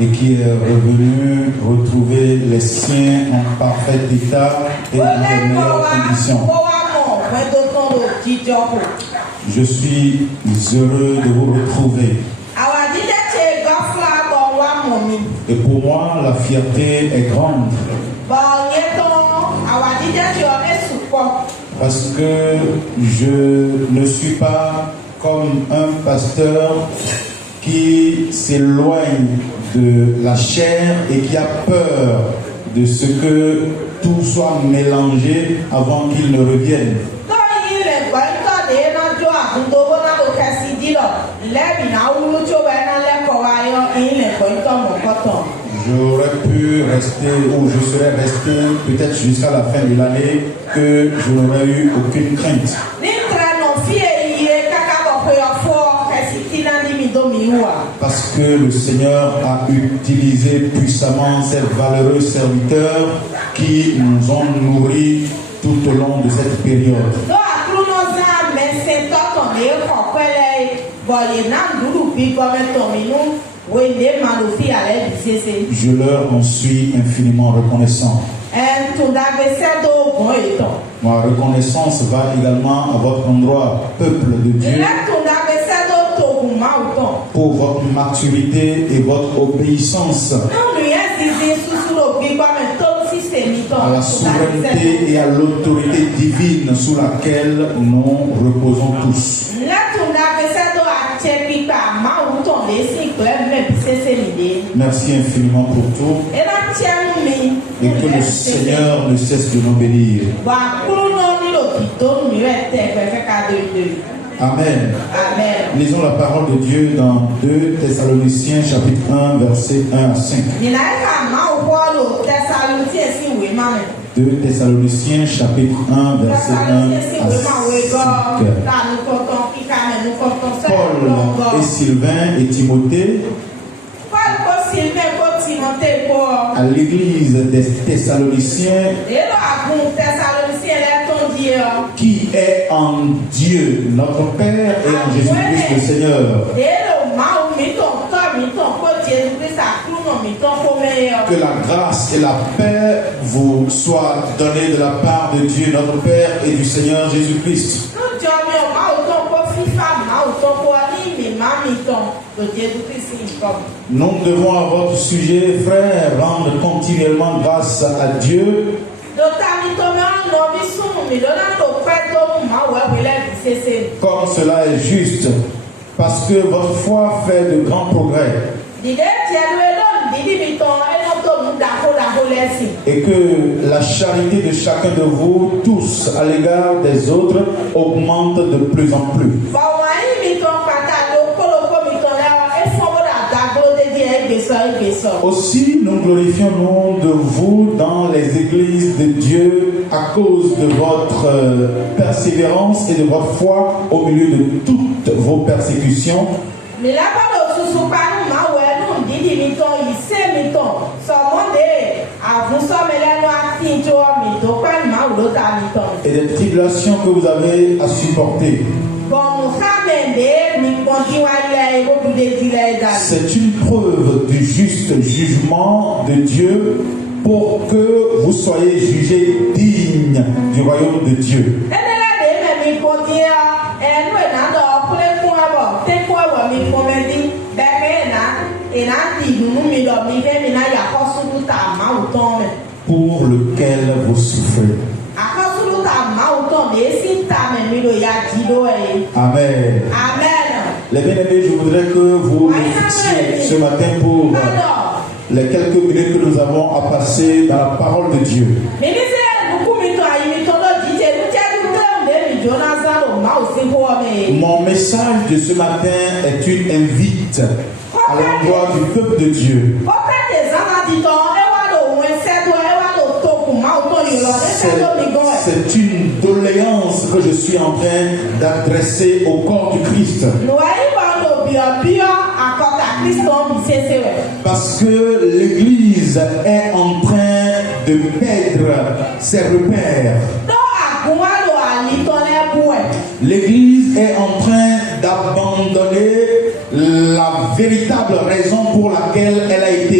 et qui est revenu retrouver les siens en parfait état et dans les meilleures conditions. Je suis heureux de vous retrouver. Et pour moi, la fierté est grande. Parce que je ne suis pas comme un pasteur qui s'éloigne de la chair et qui a peur de ce que tout soit mélangé avant qu'il ne revienne. J'aurais pu rester ou je serais resté peut-être jusqu'à la fin de l'année que je n'aurais eu aucune crainte. Parce que le Seigneur a utilisé puissamment ces valeureux serviteurs qui nous ont nourris tout au long de cette période. Je leur en suis infiniment reconnaissant. Ma reconnaissance va également à votre endroit, peuple de Dieu, pour votre maturité et votre obéissance à la souveraineté et à l'autorité divine sous laquelle nous reposons tous. Merci infiniment pour tout et que le Seigneur ne cesse de nous bénir. Amen. Amen. Lisons la parole de Dieu dans 2 Thessaloniciens chapitre 1 verset 1 à 5. 2 Thessaloniciens chapitre 1 verset 1 à 5. Paul et Sylvain et Timothée à l'église des Thessaloniciens qui est en Dieu notre Père et en Jésus-Christ le Seigneur. Que la grâce et la paix vous soient données de la part de Dieu notre Père et du Seigneur Jésus-Christ. Nous devons à votre sujet, frères, rendre continuellement grâce à Dieu. Comme cela est juste, parce que votre foi fait de grands progrès. Et que la charité de chacun de vous, tous à l'égard des autres, augmente de plus en plus. Aussi, nous glorifions de vous dans les églises de Dieu à cause de votre persévérance et de votre foi au milieu de toutes vos persécutions. Et des tribulations que vous avez à supporter. C'est une preuve du juste jugement de Dieu pour que vous soyez jugés dignes du royaume de Dieu. Pour lequel vous souffrez. Amen. Les bien-aimés, je voudrais que vous réfléchissiez ce matin pour les quelques minutes que nous avons à passer dans la parole de Dieu. Mon message de ce matin est une invite à l'endroit du peuple de Dieu. C'est une doléance que je suis en train d'adresser au corps du Christ. Parce que l'Église est en train de perdre ses repères. L'Église est en train d'abandonner la véritable raison pour laquelle elle a été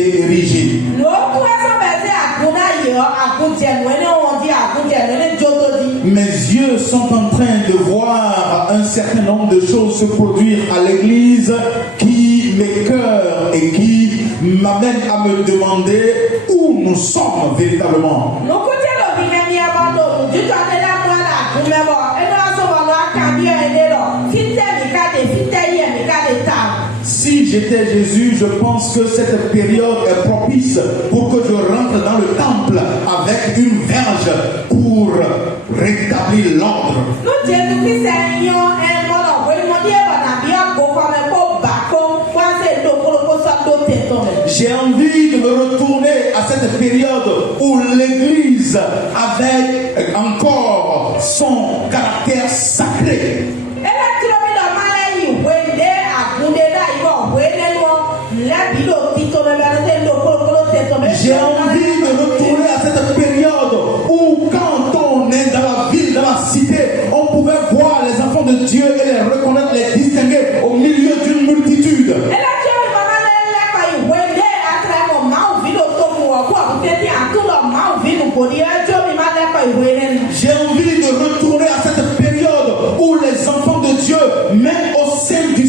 Mes yeux sont en train de voir un certain nombre de choses se produire à l'église qui m'écœurent et qui m'amènent à me demander où nous sommes véritablement. Si j'étais Jésus, je pense que cette période est propice pour que je rentre dans le temple avec une verge pour rétablir l'ordre. J'ai envie de me retourner à cette période où l'Église avait encore son caractère sacré. J'ai envie de retourner à cette période où quand on est dans la ville, dans la cité, on pouvait voir les enfants de Dieu et les reconnaître, les distinguer au milieu d'une multitude. J'ai envie de retourner à cette période où les enfants de Dieu, même au sein du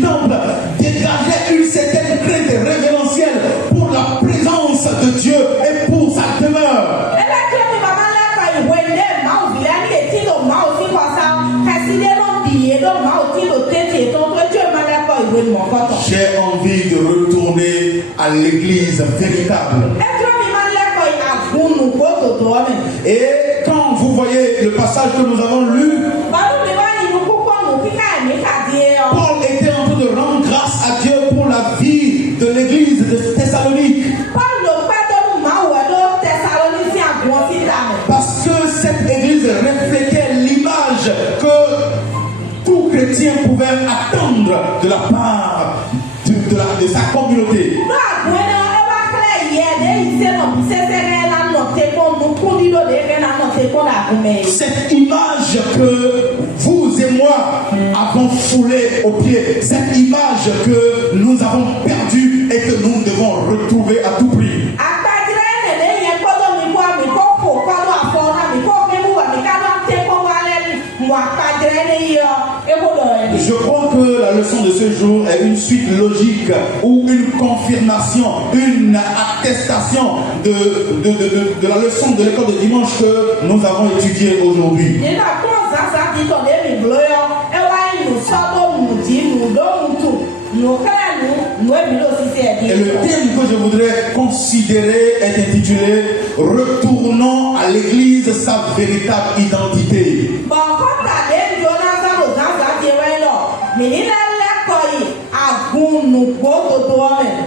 temple, dégageaient une certaine crainte révérentielle pour la présence de Dieu et pour sa demeure. J'ai envie de retourner à l'église véritable. Et quand vous voyez le passage que nous avons lu, Paul était en train de rendre grâce à Dieu pour la vie de l'église de Thessalonique. Parce que cette église reflétait l'image que tout chrétien pouvait attendre de la part de sa communauté. Cette image que vous et moi avons foulée au pied, cette image que nous avons perdue et que nous devons retrouver à tout prix. Je crois que la leçon de ce jour est une suite logique ou une confirmation, une attestation de la leçon de l'école de dimanche que nous avons étudiée aujourd'hui. Et le thème que je voudrais considérer est intitulé « Retournons à l'église sa véritable identité ».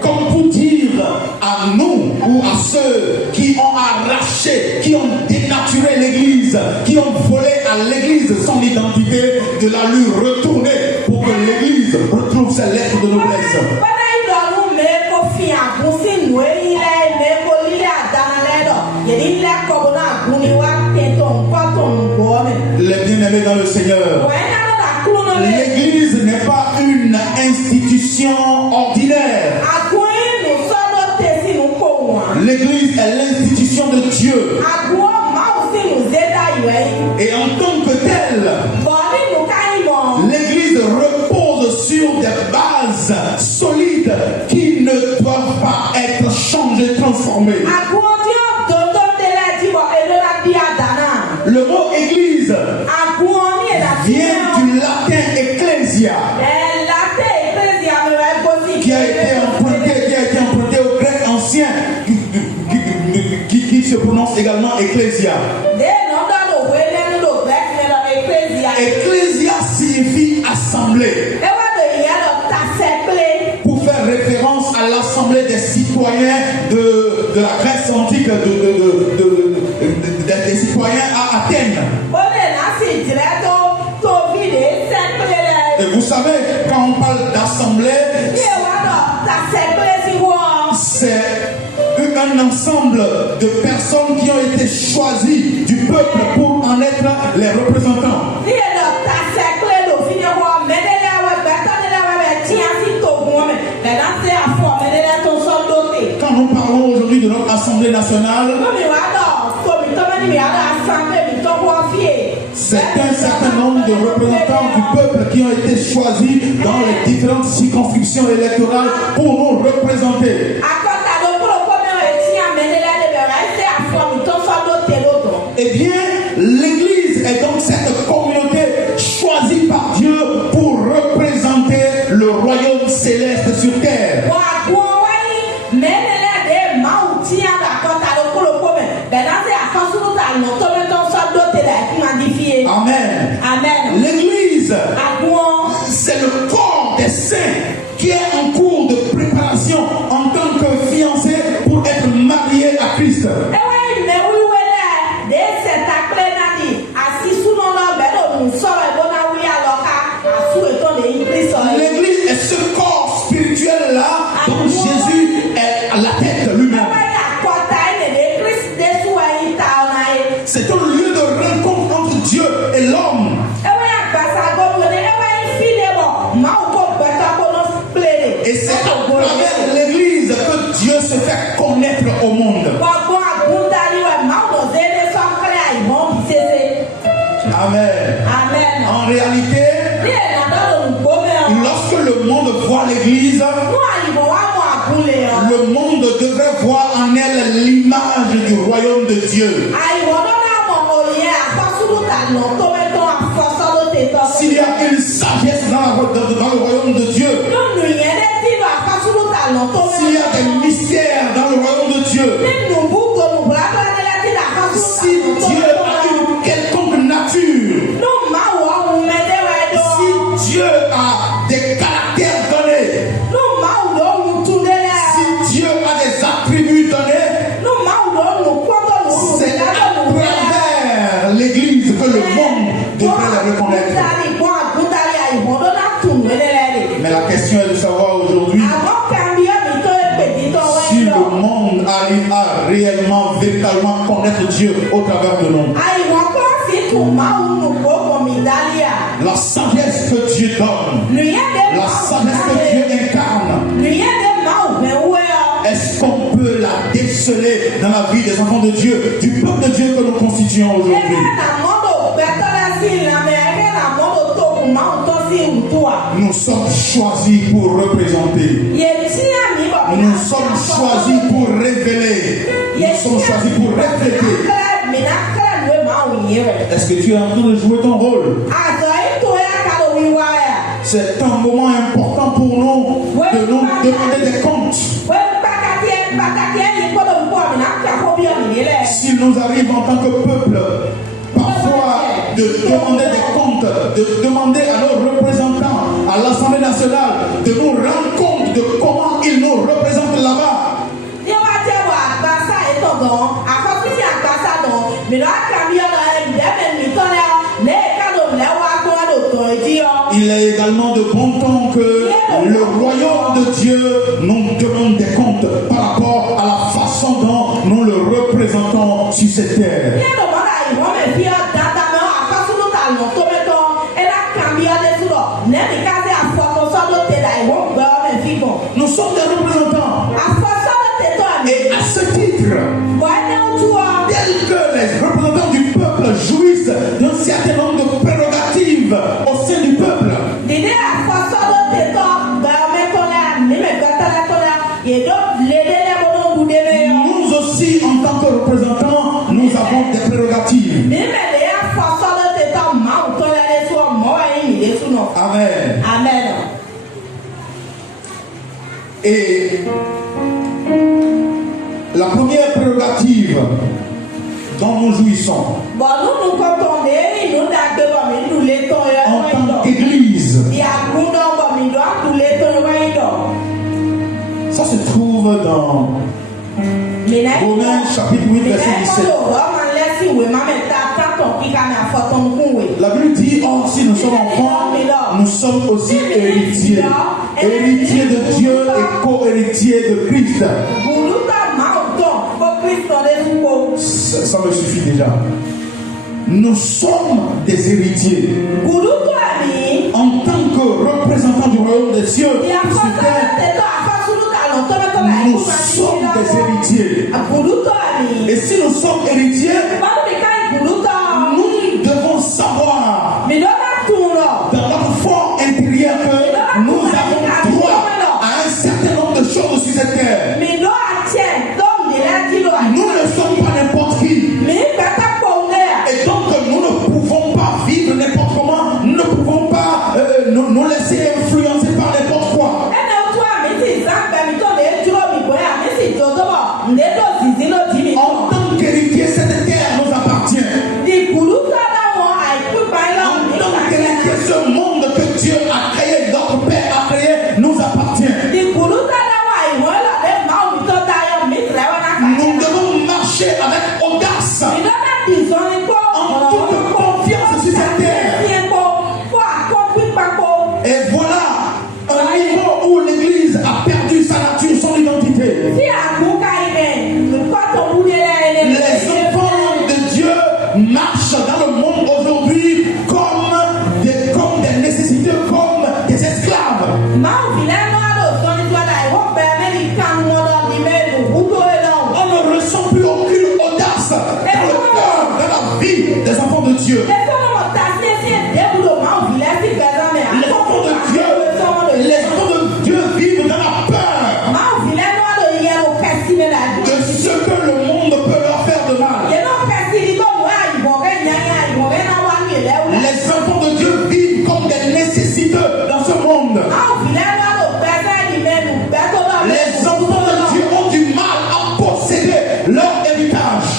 Comme pour dire à nous ou à ceux qui ont arraché, qui ont dénaturé l'église, qui ont volé à l'église son identité, de la lui retourner pour que l'église retrouve ses lettres de noblesse. Les bien-aimés dans le Seigneur, l'église n'est pas une institution ordinaire. L'église est l'institution de Dieu. Et en tant que telle, l'église repose sur des bases solides qui ne doivent pas être changées, transformées. Le mot église vient du latin ecclesia, qui a été emprunté au grec ancien, qui se prononce également ecclesia. Ecclesia signifie assemblée, pour faire référence à l'assemblée des citoyens de la Grèce antique, des citoyens à Athènes. Et vous savez, quand on parle d'assemblée, c'est un ensemble de personnes qui ont été choisies du peuple pour en être les représentants. Quand nous parlons aujourd'hui de notre Assemblée nationale, C'est un certain nombre de représentants du peuple qui ont été choisis dans les différentes circonscriptions électorales pour nous représenter. Eh bien, l'Église est donc cette communauté choisie par Dieu pour représenter le royaume céleste sur terre. Amen. Amen. L'Église, c'est le corps des saints qui est en cours de préparation en tant que fiancé pour être marié à Christ. L'Église est ce corps spirituel-là dont Jésus est à la tête lui-même. C'est un lieu de rencontre entre Dieu et l'homme. Et c'est à travers l'Église que Dieu se fait connaître au monde. Amen. Amen. En réalité, lorsque le monde voit l'Église, le monde devrait voir en elle l'image du royaume de Dieu. S'il y a une sagesse dans le royaume de Dieu, s'il y a des mystères dans le royaume de Dieu, si Dieu a une quelconque nature, si Dieu a des caractères donnés, si Dieu a des attributs donnés, c'est à travers l'Église que le monde devrait les reconnaître. Mais la question est de savoir aujourd'hui si le monde arrive à réellement, véritablement connaître Dieu au travers de nous. La sagesse que Dieu donne, la sagesse que Dieu incarne, est-ce qu'on peut la déceler dans la vie des enfants de Dieu, du peuple de Dieu que nous constituons aujourd'hui? Nous sommes choisis pour représenter. Nous sommes choisis pour révéler. Nous sommes choisis pour refléter. Est-ce que tu es en train de jouer ton rôle? C'est un moment important pour nous de nous demander des comptes. S'il nous arrive en tant que peuple parfois de demander des comptes, de demander à nos représentants à l'Assemblée nationale de nous rendre compte de comment ils nous représentent là-bas. Il est également de bon temps que le royaume de Dieu nous demande des comptes par rapport à la façon dont nous le représentons sur cette terre. Nous sommes des représentants. Et à ce titre, tel que les représentants du peuple jouissent d'un certain nombre de prérogatives au sein du peuple, nous aussi, en tant que représentants, nous avons des prérogatives. Amen. Amen. Et la première prérogative dont nous jouissons en tant qu'Église, ça se trouve dans Romains chapitre 8 verset 17. La Bible dit, or si nous sommes enfants, nous sommes aussi héritiers. Héritiers de Dieu et co-héritiers de Christ. Ça me suffit déjà. Nous sommes des héritiers. En tant que représentants du royaume des cieux, nous sommes des héritiers. Et si nous sommes héritiers, nous devons savoir dans notre fort intérieur que nous avons droit à un certain nombre de choses sur cette terre. Nous ne sommes pas n'importe qui. Et donc nous ne pouvons pas vivre n'importe comment. Nous ne pouvons pas nous laisser influencer par n'importe quoi. En tant qu'héritier, cette terre nous appartient. En tant qu'héritier, ce monde que Dieu a créé, notre Père a créé, nous appartient. Nous devons marcher avec audace, en toute confiance sur cette terre. Et voilà un niveau où l'Église a perdu sa nature, son identité. Les enfants de Dieu marchent dans le monde aujourd'hui comme des nécessités, comme des esclaves. On ne ressent plus aucune audace dans le cœur, dans la vie des enfants de Dieu. Les enfants de Dieu vivent dans la peur de ce que le monde peut leur faire de mal. Les enfants de Dieu vivent comme des nécessiteux dans ce monde. Les enfants de Dieu ont du mal à posséder leur héritage.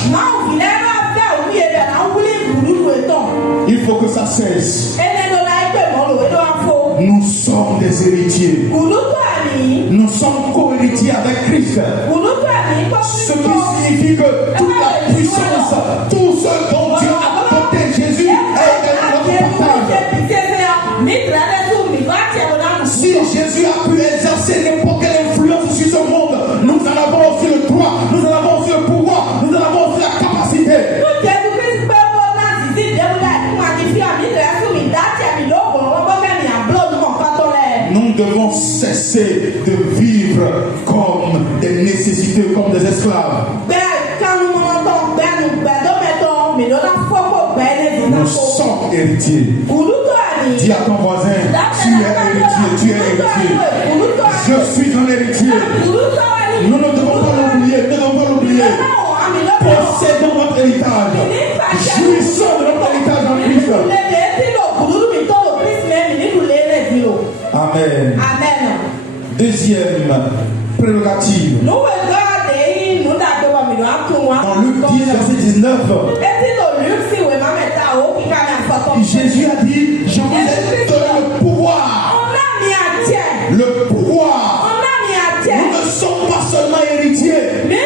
Il faut que ça cesse. Nous sommes des héritiers. Nous sommes co-héritiers avec Christ. Ce qui signifie que toute la puissance, tout ce dont Dieu a porté Jésus est également notre partage. Si Jésus a pu exercer n'importe quelle influence sur ce monde, nous en avons aussi le droit, nous en avons aussi le pouvoir, nous en avons aussi la capacité. Nous devons cesser de vivre comme des nécessités, comme des esclaves. Nous sommes héritiers. Dis à ton voisin, tu es héritier, tu es héritier. Je suis un héritier. Nous ne devons pas l'oublier, nous ne devons pas l'oublier. Possédons notre héritage. Jouissons de notre héritage en Christ. Amen. Deuxième prérogative. Dans Luc 10, verset 19, Jésus a dit, je vous ai donné le pouvoir. Le pouvoir. Nous ne sommes pas seulement héritiers, mais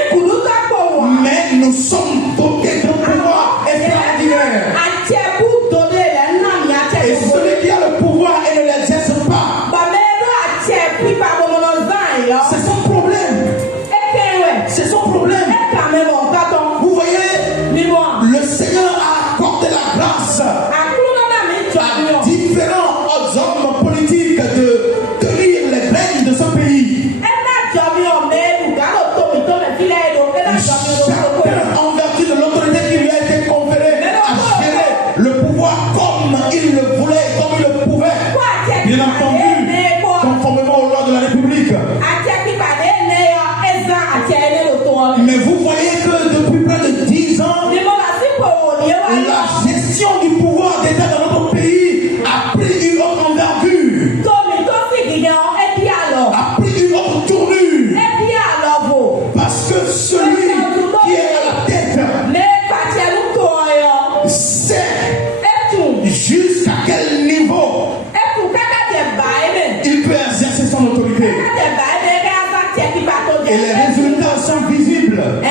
nous sommes dotés d'un pouvoir extraordinaire. Et celui qui a le pouvoir et ne l'exerce pas, c'est son problème. C'est son problème. Vous voyez, le Seigneur a accordé la grâce à différents hommes politiques de tenir les règnes de ce pays. Chacun, en vertu de l'autorité qui lui a été conférée, a géré le pouvoir comme il le voulait, comme il le pouvait. Bien entendu, conformément aux lois de la République. Mais vous voyez que depuis près de 10 ans, la gestion du pouvoir d'État dans notre pays a pris une autre envergure, a pris une autre tournure. Parce que celui qui est à la tête sait jusqu'à quel niveau il peut exercer son autorité. Et les résultats sont visibles. Les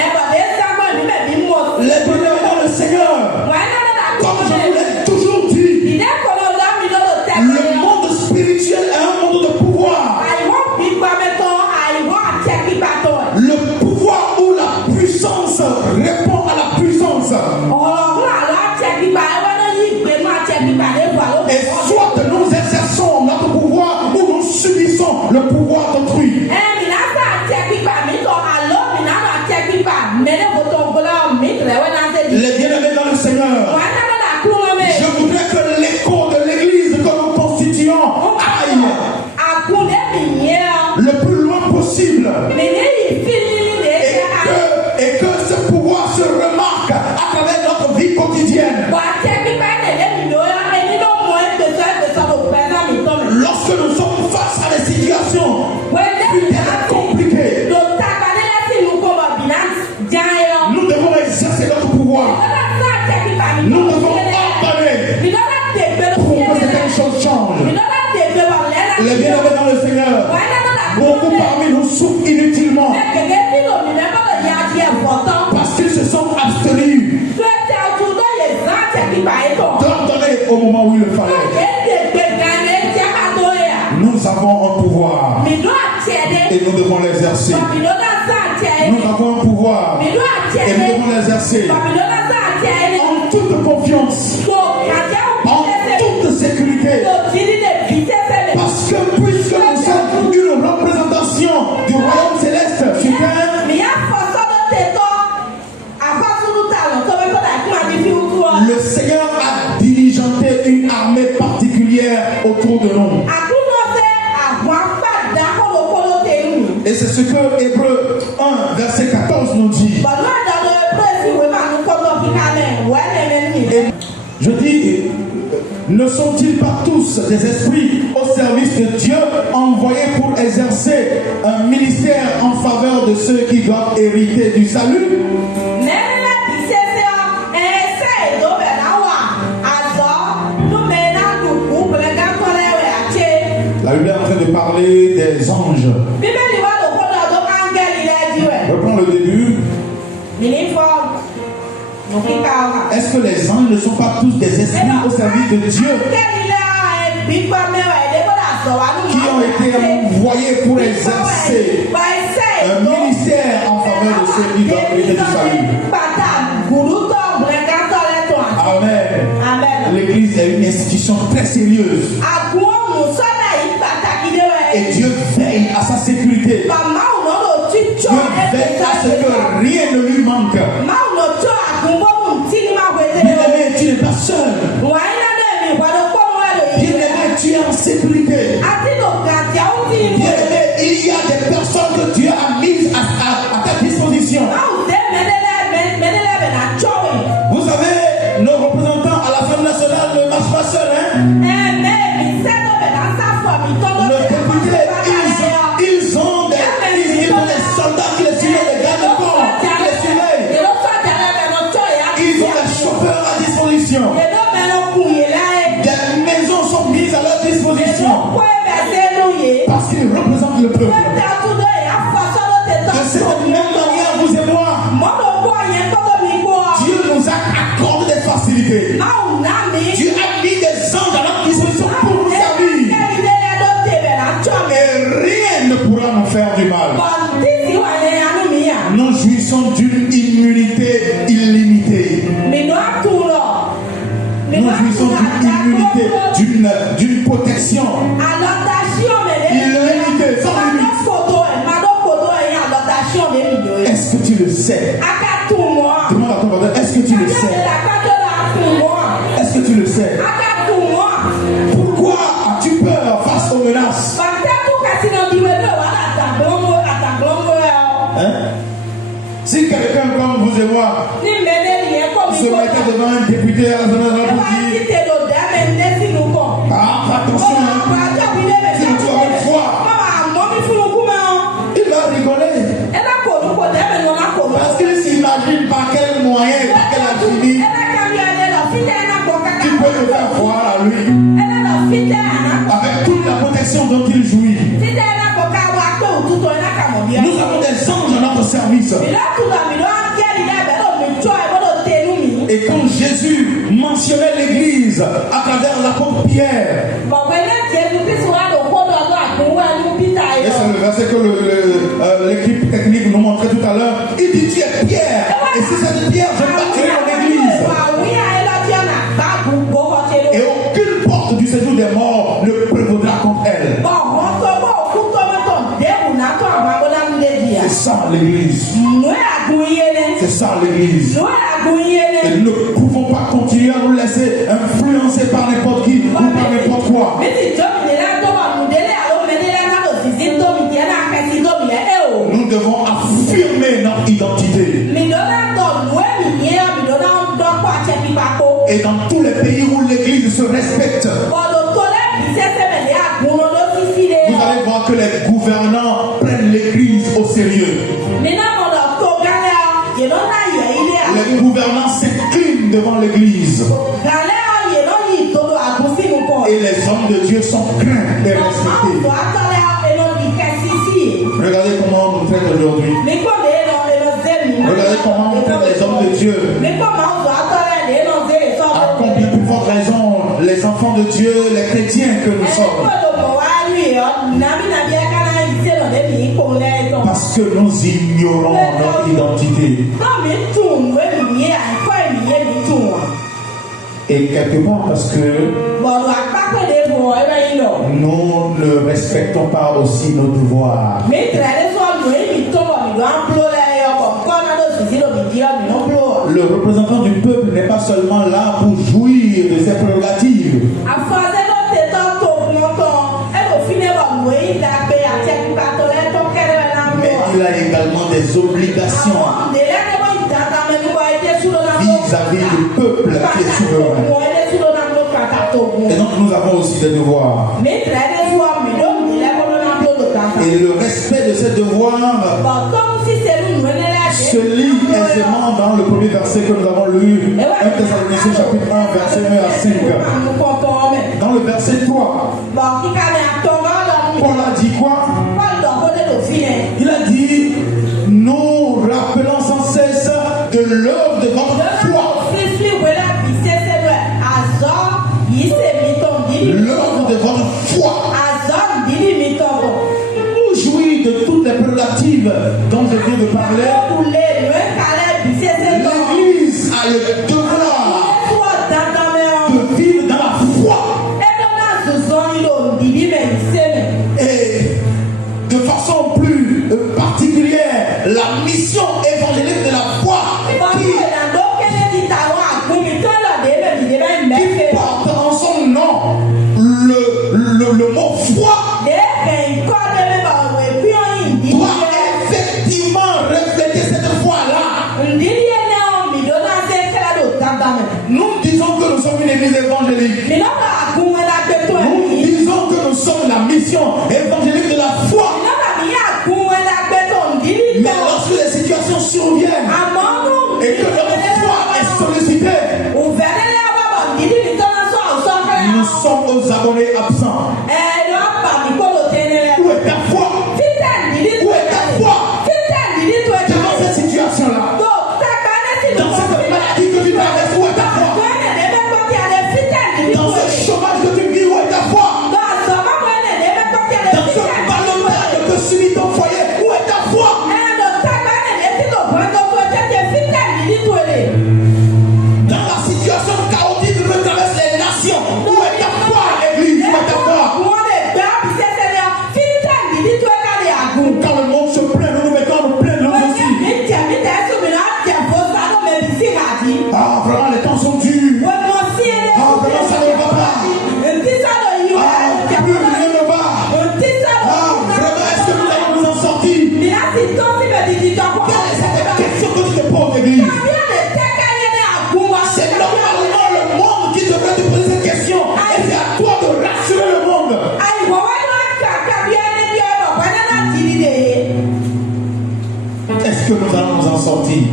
bénévoles dans le Seigneur, comme je vous l'ai toujours dit, le monde spirituel est un monde de pouvoir. Le pouvoir où la puissance répond à la puissance. Et soit nous exerçons notre pouvoir ou nous subissons le pouvoir d'autrui. Les bien-aimés dans le Seigneur, au moment où il le fallait. Nous avons un pouvoir et nous devons l'exercer. Nous avons un pouvoir et nous devons l'exercer en toute confiance, en toute sécurité. Parce que puisque nous sommes une représentation du royaume céleste sur terre, le Seigneur a diligenté une armée particulière autour de nous. Et c'est ce que Hébreux 1, verset 14 nous dit. Et je dis, ne sont-ils pas tous des esprits au service de Dieu envoyés pour exercer un ministère en faveur de ceux qui doivent hériter du salut? La Bible est en train de parler des anges. Reprends le début. Est-ce que les anges ne sont pas tous des esprits au service de Dieu qui ont été envoyés pour exercer un ministère en faveur de ceux qui doivent hériter du salut? Amen. L'église est une institution très sérieuse. Et Dieu veille à sa sécurité. Dieu veille à ce que rien ne lui manque. Bien-aimé, tu n'es pas seul. Bien-aimé, tu es en sécurité. Bien-aimé, il y a des personnes que Dieu a mises à ta disposition. Vous savez, nos représentants à l'Assemblée nationale ne marchent pas seuls, hein? Nos députés, ils ont des soldats qui les suivent, des gardes de corps qui les suivent. Ils ont des chauffeurs à disposition. Des maisons sont mises à leur disposition. Parce qu'ils représentent le peuple. De cette même manière, vous et moi, Dieu nous a accordé des facilités. Dieu a mis des anges à notre disposition pour nous servir. Et rien ne pourra nous faire du mal. Nous jouissons d'une immunité illimitée. Nous jouissons d'une immunité, d'une protection illimitée, sans limite. Est-ce que tu le sais? Demande à ton voisin, est-ce que tu le sais? Est-ce que tu le sais? Pourquoi as-tu peur face aux menaces? Hein? Si quelqu'un comme vous et moi se mettait devant un député à la zone pour dire attention, si tu as une foi, il va rigoler. Parce qu'il s'imagine par quel moyen, par quelle alchimie tu peux le faire voir à lui. Avec toute la protection dont il jouit. Nous avons des anges à notre service. Et quand Jésus mentionnait l'église à travers l'apôtre Pierre, et c'est le verset que l'équipe technique nous montrait tout à l'heure, il dit tu es Pierre, et si cette pierre je bâtirai mon église. Et aucune porte du séjour des morts ne prévaudra contre elle. C'est ça l'église. C'est ça l'église. Et nous ne pouvons pas continuer à nous laisser influencer par n'importe qui ou par n'importe quoi. Nous devons affirmer notre identité. Et dans tous les pays où l'église se respecte, vous allez voir que les gouvernants prennent l'église au sérieux. Les gouvernants s'inclinent devant l'église. Et les hommes de Dieu sont craints et respectés. Regardez comment on nous traite aujourd'hui. Regardez comment on traite les hommes de Dieu. À combien plus forte raison les enfants de Dieu, les chrétiens que nous sommes. Parce que nous ignorons notre identité. Et quelque part parce que nous ne respectons pas aussi nos devoirs. Le représentant du peuple n'est pas seulement là pour jouir de ses prérogatives. Mais il a également des obligations vis-à-vis du peuple qui est souverain. Et donc nous avons aussi des devoirs. Et le respect de ces devoirs se lit aisément dans le premier verset que nous avons lu, 1 Thessaloniciens chapitre 1, verset 1 à 5. Dans le verset 3, Paul a dit quoi? Il a dit, nous rappelons sans cesse de l'œuvre de votre foi. L'œuvre de votre foi. Nous jouit de toutes les prérogatives dont je viens de parler. L'Église a le devoir de vivre dans la foi. Et de façon plus particulière, la mission évangélique de la foi qui porte en son nom le mot foi doit effectivement refléter cette foi-là. Nous disons que nous sommes une église évangélique. Nous disons que nous sommes la mission évangélique de la foi. Mais lorsque les situations surviennent et que notre foi est sollicitée, nous sommes aux abonnés absents. Où est ta foi? Où est ta foi? Dans cette situation-là, dans cette maladie que tu traverses, où est ta foi? Dans ce chômage que tu vis, où est ta foi? Dans ce ballonnage que subit ton foyer, où est ta foi? Dans la situation chaotique que traversent les nations, où est ta foi, Église? Où est ta foi? Quand le monde se plaint, nous nous mettons à nous plaindre nous aussi. Ah, vraiment, les temps sont durs. Ah, vraiment, ça ne va pas. Ah, plus rien ne va. Ah, vraiment, est-ce que nous allons nous en sortir? Quelle est cette question que tu te poses, Église? C'est normalement le monde qui devrait te poser cette question. Et c'est à toi de rassurer le monde. Est-ce que nous allons nous en sortir?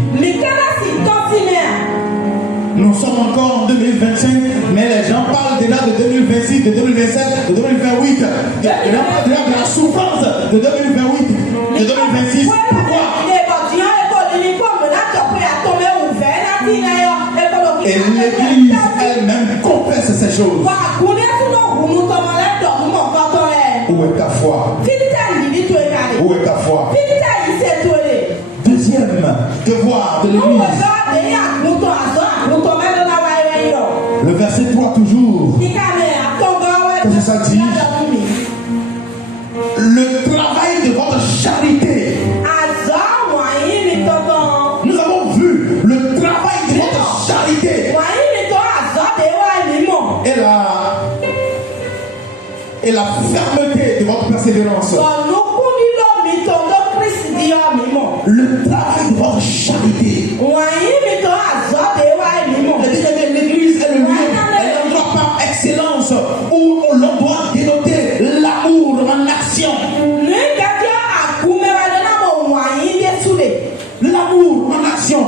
Nous sommes encore en 2025, mais les gens parlent déjà de 2026, de 2027, de 2028. De la souffrance de 2028, de 2026. Pourquoi? Et l'Église elle-même confesse ces choses. Où est ta foi? Où est ta foi? Deuxième devoir de l'Église. Le verset 3 toujours. Qu'est-ce que ça dit? Le travail de votre charité. Nous avons vu le travail de votre charité. Et la fermeté de votre persévérance. Le travail de votre charité. L'église est le lieu, est l'endroit par excellence où l'on doit dénoter l'amour en action. L'amour en action.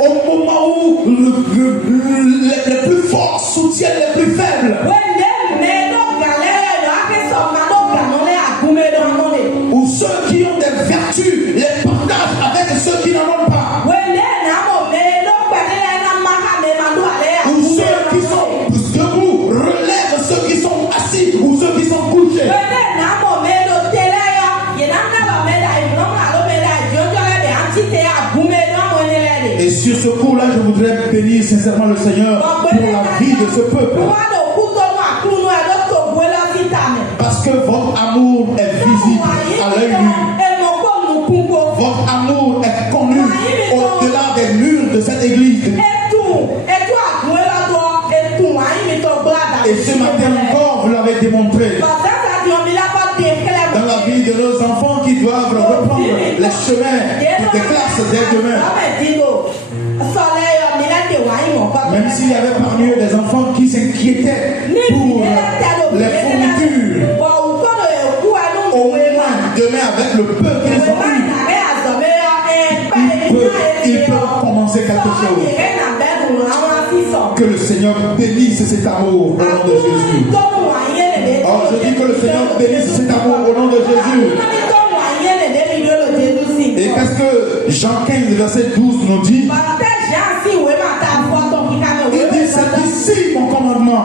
Au moment où les plus forts soutiennent les plus faibles. Ou ceux qui ont des vertus les partagent avec ceux qui n'en ont pas. sur ce coup-là, je voudrais bénir sincèrement le Seigneur pour la vie de ce peuple. Parce que votre amour est visible à l'œil nu. Votre amour est connu au-delà des murs de cette église. Et ce matin encore, vous l'avez démontré. Dans la vie de nos enfants qui doivent reprendre les chemins des classes dès demain. Même s'il y avait parmi eux des enfants qui s'inquiétaient pour les fournitures, au moins demain avec le peu qu'ils ont eu, ils peuvent commencer quelque chose. Que le Seigneur bénisse cet amour au nom de Jésus. Oh, je dis que le Seigneur bénisse cet amour au nom de Jésus. Et qu'est-ce que Jean 15, verset 12 nous dit? Il dit, c'est ici mon commandement.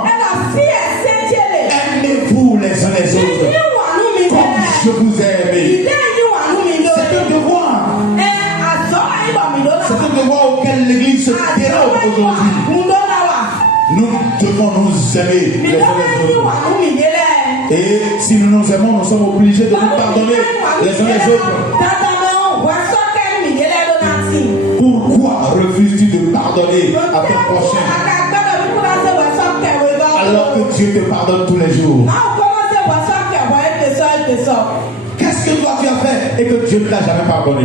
Aimez-vous les uns les autres comme je vous ai aimé. C'est un devoir. C'est un devoir auquel l'Église se dérobe aujourd'hui. Nous devons nous aimer les uns les autres. Et si nous nous aimons, nous sommes obligés de nous pardonner les uns les autres. Pourquoi refuses-tu de pardonner à ton prochain alors que Dieu te pardonne tous les jours? Qu'est-ce que toi tu as fait et que Dieu ne t'a jamais pardonné?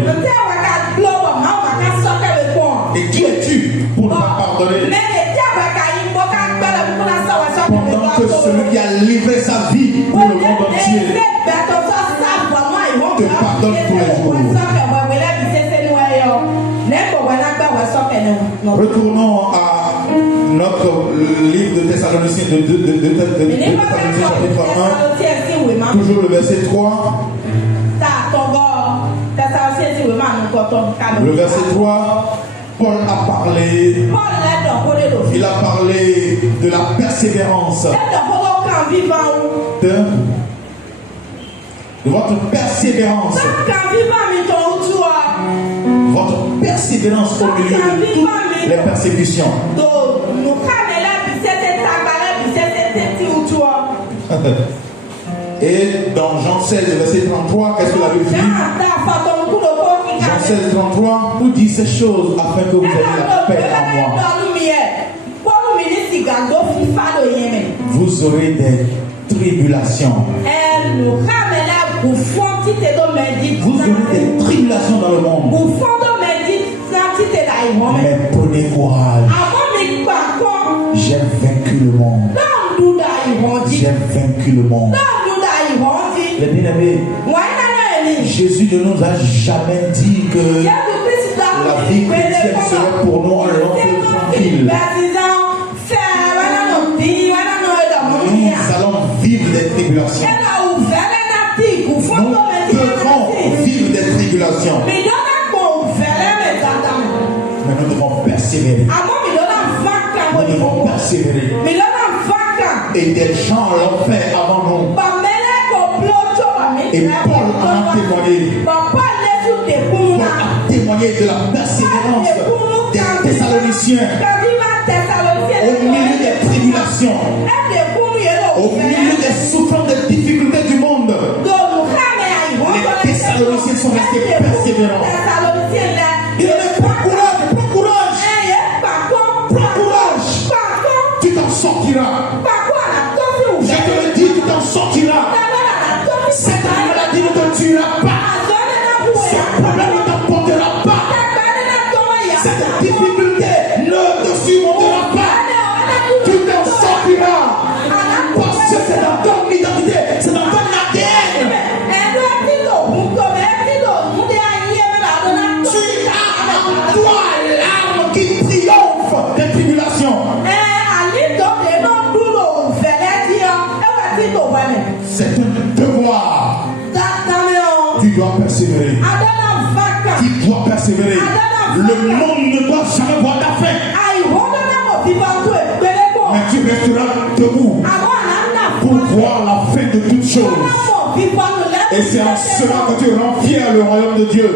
Et qui es-tu pour ne pas pardonner? Pendant que celui qui a livré sa vie pour le monde entier te pardonne tous les jours. Retournons à notre livre de Thessaloniciens, Thessaloniciens chapitre 1, toujours le verset 3. Le verset 3, Paul a parlé, il a parlé de la persévérance, de votre persévérance. Votre persévérance au milieu de toutes les persécutions. Et dans Jean 16, verset 33, qu'est-ce que la Bible dit? Jean 16, 33, nous dit ces choses afin que vous ayez la paix en moi. Vous aurez des tribulations. Vous aurez des tribulations dans le monde. Mais prenez courage. J'ai vaincu le monde. J'ai vaincu le monde. Les bien-aimés, Jésus ne nous a jamais dit que la vie chrétienne serait pour nous un long feu tranquille. Nous allons vivre des tribulations. Nous devons vivre des tribulations. Mais nous devons persévérer. Nous devons persévérer. Et des gens l'ont fait avant nous. Et Paul en a témoigné. Paul a témoigné de la persévérance des Thessaloniciens au milieu des tribulations, au milieu des souffrances, des difficultés du monde. Les Thessaloniciens sont restés persévérants. Il a dit, prends courage, prends courage. Prends courage. Tu t'en sortiras. Je te le dis, tu t'en sortiras. Cette maladie ne te tuera pas. Ce problème ne t'emportera pas. Cette difficulté ne te surmontera pas. Tu t'en sortiras. Parce que c'est dans ton identité, c'est dans ton ADN. Tu as en toi l'âme qui triomphe des tribulations. C'est un devoir. Tu dois persévérer. Tu dois persévérer. Le monde ne doit jamais voir ta fin. Mais tu resteras debout pour voir la fin de toutes choses. Et c'est en cela que tu rends fier le royaume de Dieu.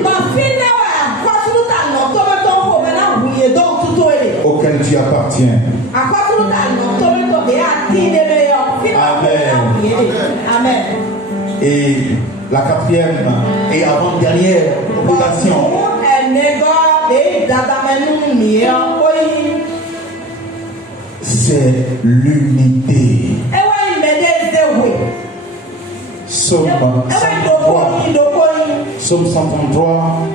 auquel tu appartiens. Amen. Et la quatrième et avant-dernière obligation, c'est l'unité. Psaume 133,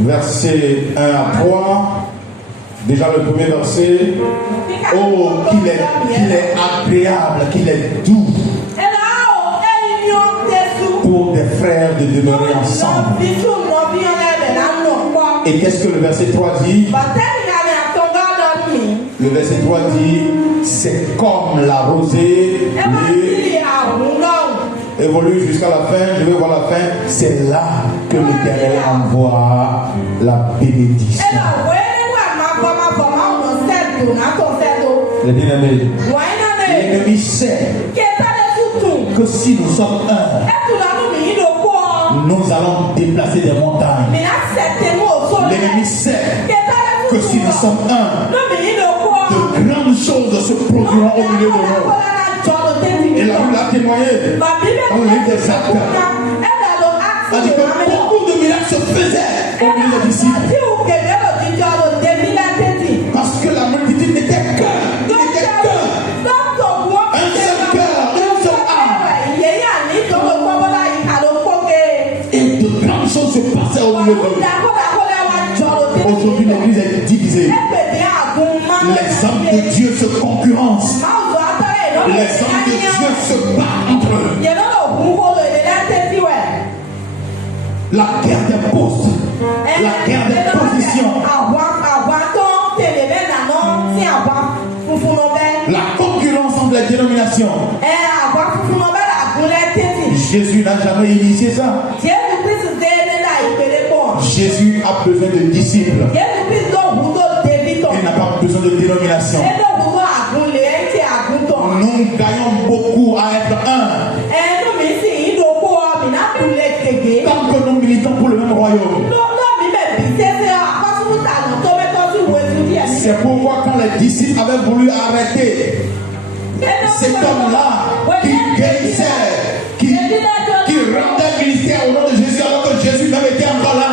verset 1 à 3. Déjà le premier verset. Oh, qu'il est agréable, qu'il est doux pour des frères de demeurer ensemble. Et qu'est-ce que le verset 3 dit? Le verset 3 dit, c'est comme la rosée évolue jusqu'à la fin. Je vais voir la fin. C'est là que l'Éternel envoie la bénédiction. Les bien-aimés, l'ennemi sait que si nous sommes un, nous allons déplacer des montagnes. L'ennemi sait que si nous sommes un, de grandes choses se produiront au milieu de nous. Et la Bible a témoigné dans le livre des Actes. A dit que beaucoup de miracles se faisaient au milieu des disciples. Parce que la multitude n'était qu'un. Il n'était qu'un. Un seul cœur, une seule âme. Et de grandes choses se passaient au milieu de nous. Aujourd'hui, l'église est divisée. Les hommes de Dieu se concurrencent. Les hommes de Dieu se battent entre eux. La guerre des postes, la guerre des positions, la concurrence entre les dénominations. Jésus n'a jamais initié ça. Jésus a besoin de disciples. Il n'a pas besoin de dénomination. Nous gagnons beaucoup à être un. Tant que nous militons pour le même royaume. C'est pourquoi quand les disciples avaient voulu arrêter cet homme-là qui guérissait, qui rendait ministère au nom de Jésus alors que Jésus même était encore là.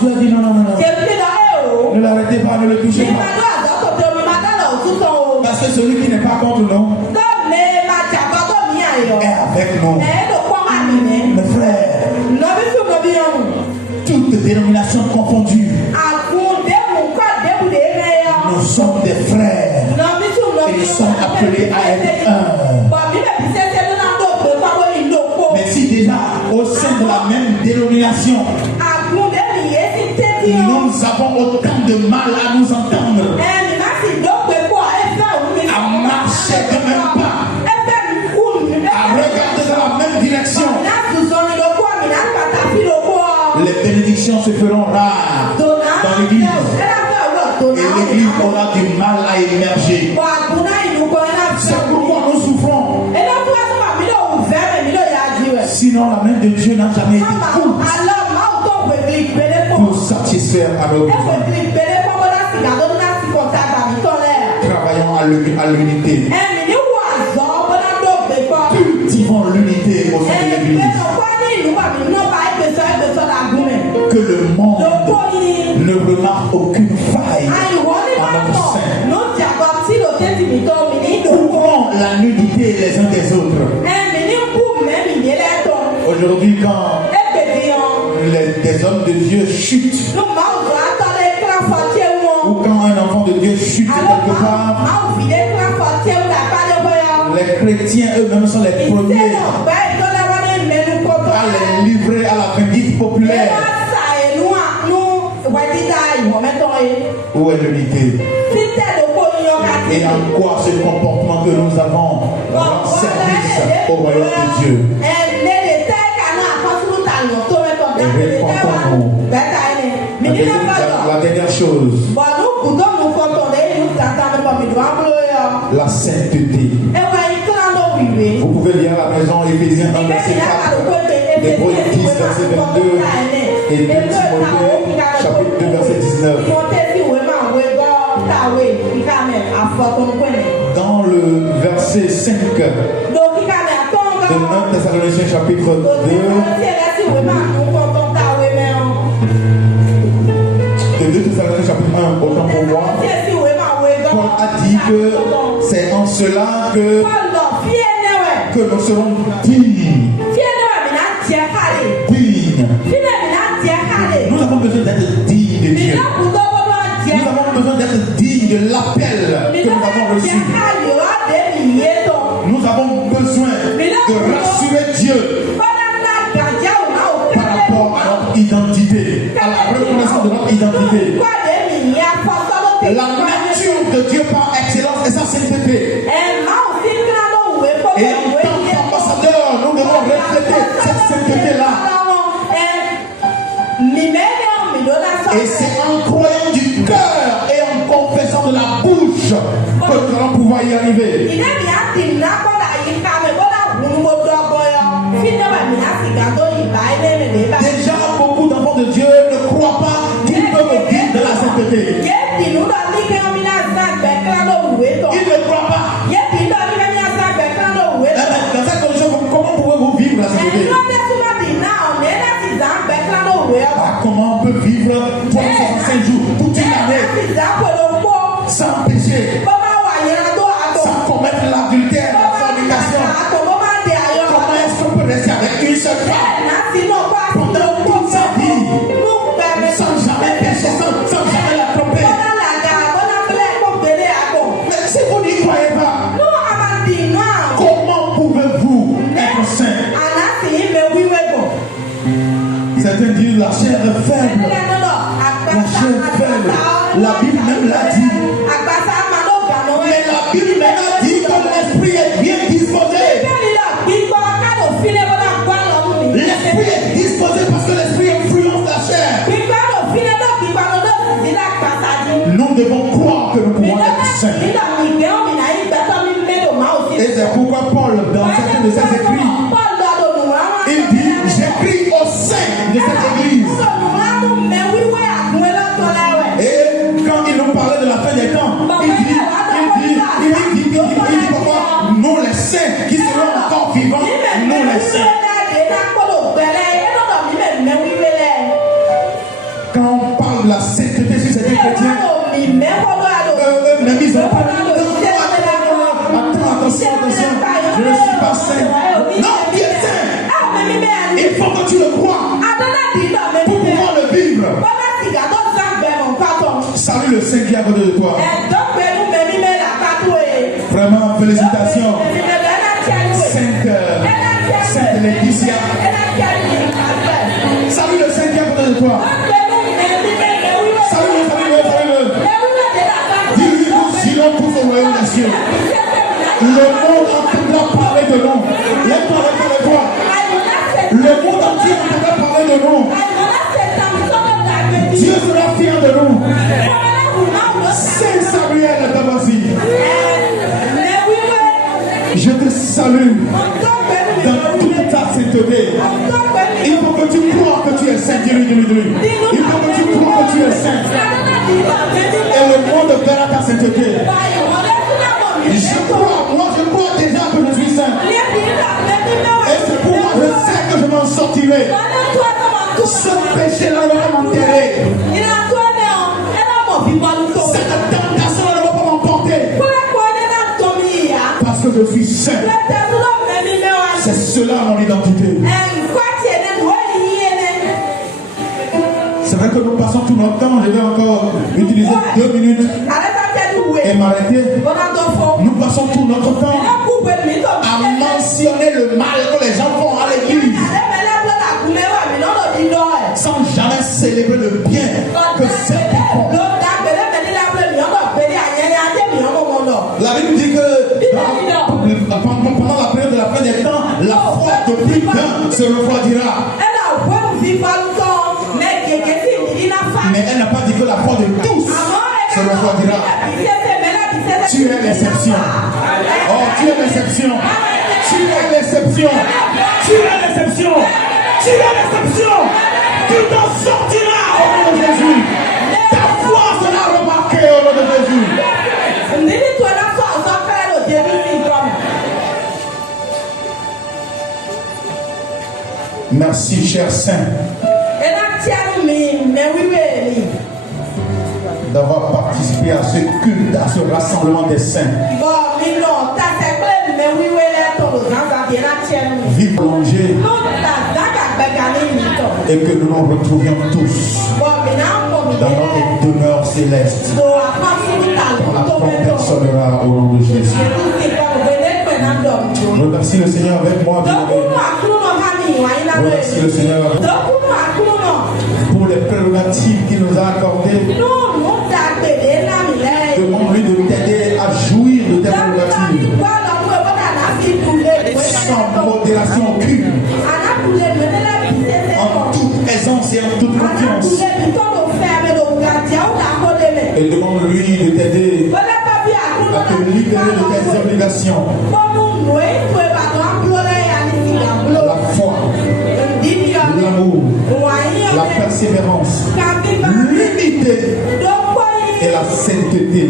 Jésus a dit non. Ne l'arrêtez pas, ne le touchez pas. Parce que celui qui n'est pas contre nous est avec nous. Mes frères, toutes dénominations confondues, nous sommes des frères et nous sommes appelés à être un. Mais si déjà au sein de la même dénomination nous avons autant de mal à nous entendre, à marcher de même pas, à regarder dans la même direction, les bénédictions se feront rares dans l'église et l'église aura du mal à émerger. C'est pourquoi nous souffrons. Sinon la main de Dieu n'a jamais été courte pour satisfaire à nos besoins. Travaillons à l'unité. Cultivons l'unité au sein de l'église. Que le monde ne remarque aucune faille en notre sein. Ouvrons la nudité les uns des autres. Aujourd'hui, quand des hommes de Dieu chutent, ou quand un enfant de Dieu chute quelque part, les chrétiens eux-mêmes sont les premiers à les livrer à la vindicte populaire. Où est l'unité? Et en quoi ce comportement que nous avons rend service au royaume de Dieu? Répondons-nous. La dernière chose, la sainteté. Vous pouvez lire à la maison Éphésiens 1 verset 4, Hébreux 10 verset 22 et 2 Timothée, chapitre 2, verset 19. Dans le verset 5 de 1 Thessaloniciens, chapitre 2, de 2 Thessaloniciens, chapitre 1, autant pour moi, Paul a dit que c'est en cela que nous serons dignes. Nous avons besoin d'être dignes de Dieu. Nous avons besoin d'être dignes de l'appel que nous avons reçu. Nous avons besoin de rassurer Dieu par rapport à notre identité, à la reconnaissance de notre identité. La nature de Dieu par excellence est sa sainteté. Et en tant qu'ambassadeur, nous devons refléter cette sainteté-là. Et c'est en croyant du cœur et en confessant de la bouche que nous allons pouvoir y arriver. Déjà, beaucoup d'enfants de Dieu ne croient pas qu'ils peuvent vivre de la sainteté. Ils ne croient pas. Dans cette condition, comment pouvez-vous vivre la sainteté? Comment on peut vivre 365 jours, toute une année, sans péché, sans commettre l'adultère, la fornication? Comment est-ce qu'on peut rester avec une seule femme pendant toute sa vie, sans jamais pécher, sans jamais la tromper? Mais si vous n'y croyez pas, comment pouvez-vous être saint? Certains disent la chair est faible. La chair est faible. La Bible même l'a dit. Mais la Bible même a dit que l'esprit est bien disposé. L'esprit est disposé parce que l'esprit influence la chair. Nous devons croire que nous pouvons être saints. Et c'est pourquoi Paul, dans certains de ses écrits, il dit, j'écris aux saints de cette église. Et quand il nous parlait de la fin des temps, il dit pourquoi nous les saints qui serons encore vivants, nous les saints. Quand on parle de la sainteté sur certains chrétiens, eux-mêmes ils ont pas. Attention, je ne suis pas saint. Non, tu es saint. Il faut que tu le crois pour pouvoir le vivre. Salut le Saint qui est à côté de toi. Vraiment, félicitations. Sainte Laetitia. Salut le Saint qui est à côté de toi. Salut-le. Dis-lui, nous irons tous au royaume des cieux. Le monde entendra parler de nous. Lève-toi avec toi. Le monde entier entendra parler de nous. Dieu sera fier de nous. Saint Samuel Tabasi, je te salue dans toute ta sainteté. Il faut que tu crois que tu es saint. Dis-lui. Il faut que tu crois que tu es saint. Et le monde verra ta sainteté. Je crois déjà que je suis saint. Et c'est pour moi, je sais que je m'en sortirai. Ce péché-là va m'enterrer. Cette tentation ne va pas m'emporter. Parce que je suis saint. C'est cela mon identité. C'est vrai que nous passons tout notre temps. Je vais encore utiliser 2 minutes et m'arrêter. Nous passons tout notre temps à mentionner le mal que les gens font à l'église, sans jamais célébrer le bien que certains font. La Bible dit que pendant la période de la fin des temps, la foi de plus d'un se refroidira. Mais elle n'a pas dit que la foi de tous se refroidira. Tu es l'exception. Oh, tu es l'exception. Tu es l'exception. Tu es l'exception. Tu es l'exception. Tu t'en sortiras au nom de Jésus. Ta foi sera remarquée au nom de Jésus. Merci, cher Saint, d'avoir participé à ce culte, à ce rassemblement des saints. Vive prolongée et que nous nous retrouvions tous dans notre demeure céleste. La trompe sonnera au nom de Jésus. Remercie le Seigneur avec moi. Remercie le Seigneur pour les prérogatives qu'il nous a accordées. Demande-lui de t'aider à jouir de tes prérogatives sans modération aucune, en toute aisance et en toute confiance. Et demande-lui de t'aider à te libérer de tes obligations. La foi, l'amour, la persévérance, l'unité et la sainteté,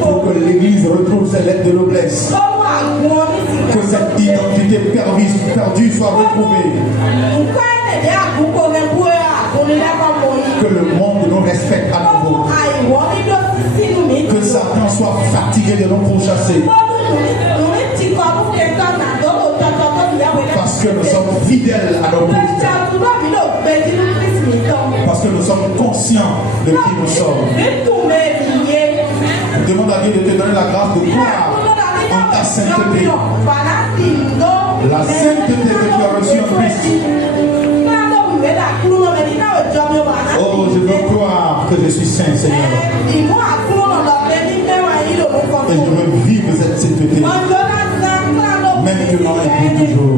pour que l'Église retrouve ses lettres de noblesse, que cette identité perdue soit retrouvée, que le monde nous respecte à nouveau, que Satan soit fatigué de nous pourchasser, parce que nous sommes fidèles à nos postes, parce que nous sommes conscients de qui nous sommes. Demande à Dieu de te donner la grâce de croire en ta sainteté, la sainteté que tu as reçue en Christ. Oh, je veux croire que je suis saint, Seigneur, et je veux vivre cette sainteté maintenant et pour toujours.